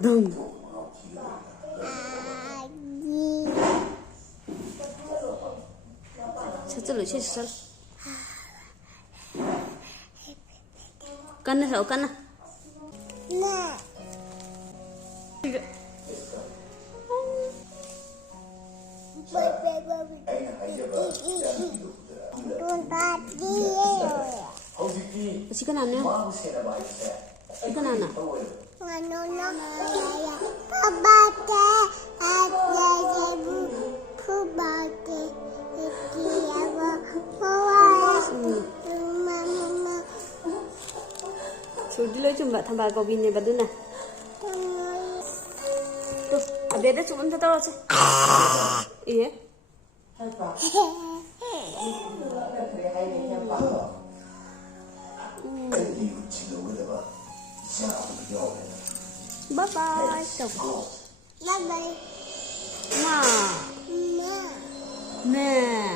Đừng. Sao lưỡi chết sao? Cân sao cân à? Nè. Chicken ăn nhá. Chicken ăn à? Sudah lah cuma tambah kopi ni badu na. Tu, ada dah cuma tu tahu sih. Iya. Bye bye. Bye bye. Nah. Nah.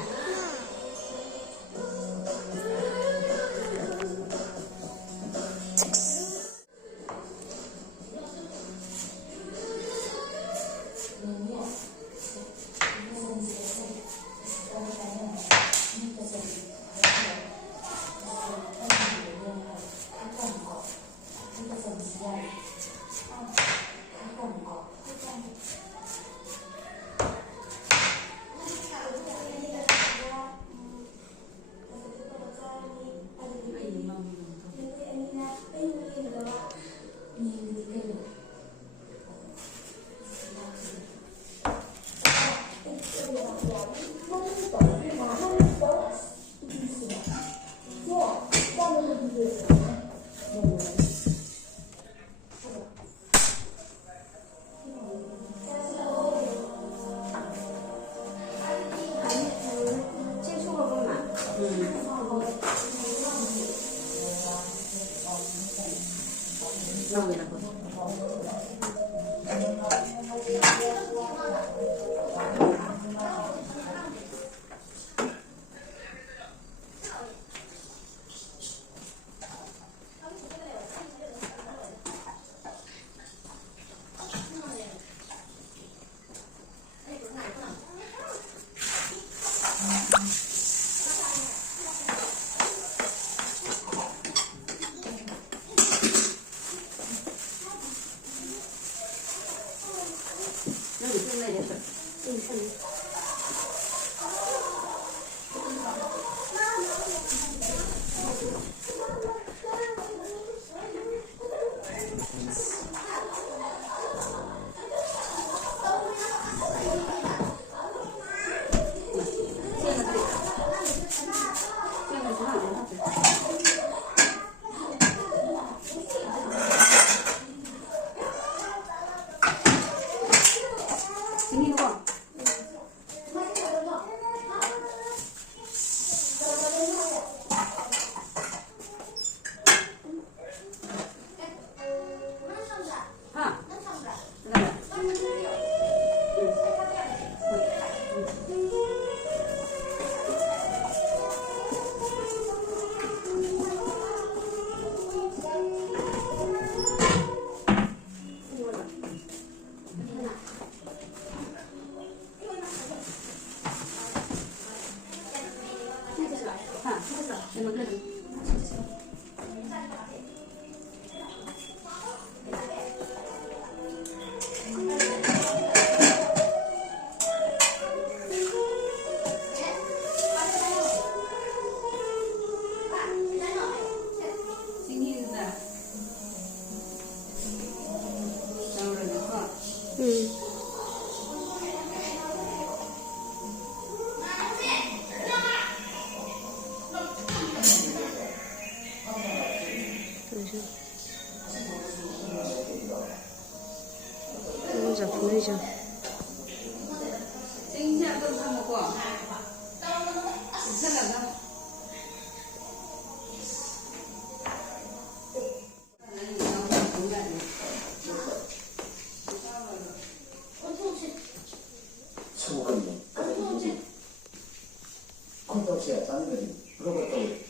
자, 보이죠?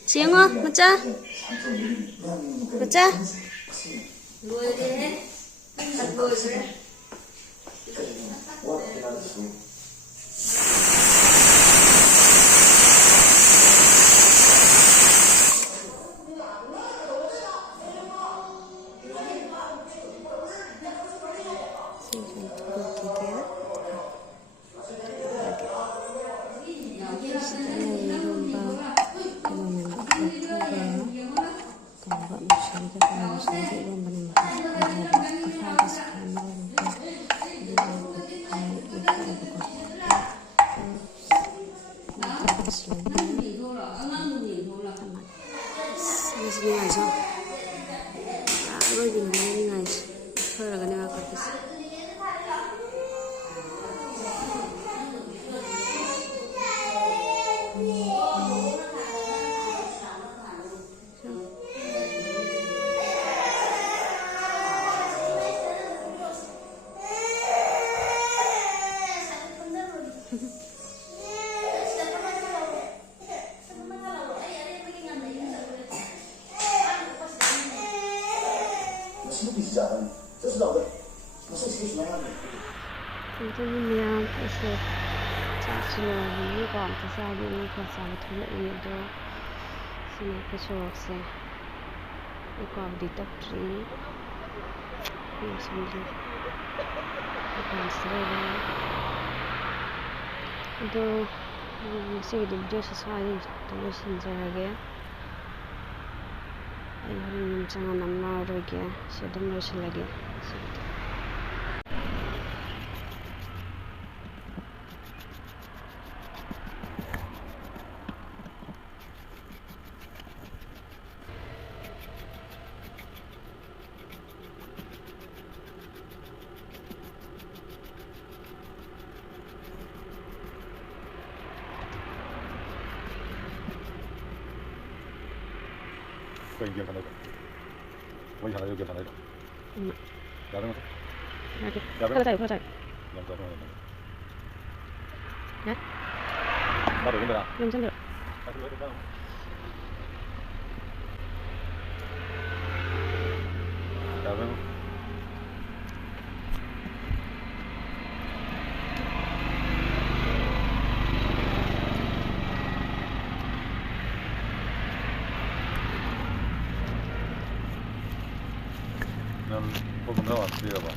지영아, 보자. 보자. 뭐 이래? Miyam kasi chachlo ko ang sabi ni ko sa thula ido sina ko se ko di top 3 yo samli ko sere do se video sa sai to sin jage ay harin changa namna ro ge sedam ro lage Kau yang kan itu, kau yang ada juga kan itu. Ada mana? Ada. Kalau saya. Yang satu mana? Ya? Baru ini dah. Yang satu. Satu lagi dah. Ada mana? Nam, kau kena apa? Dia apa?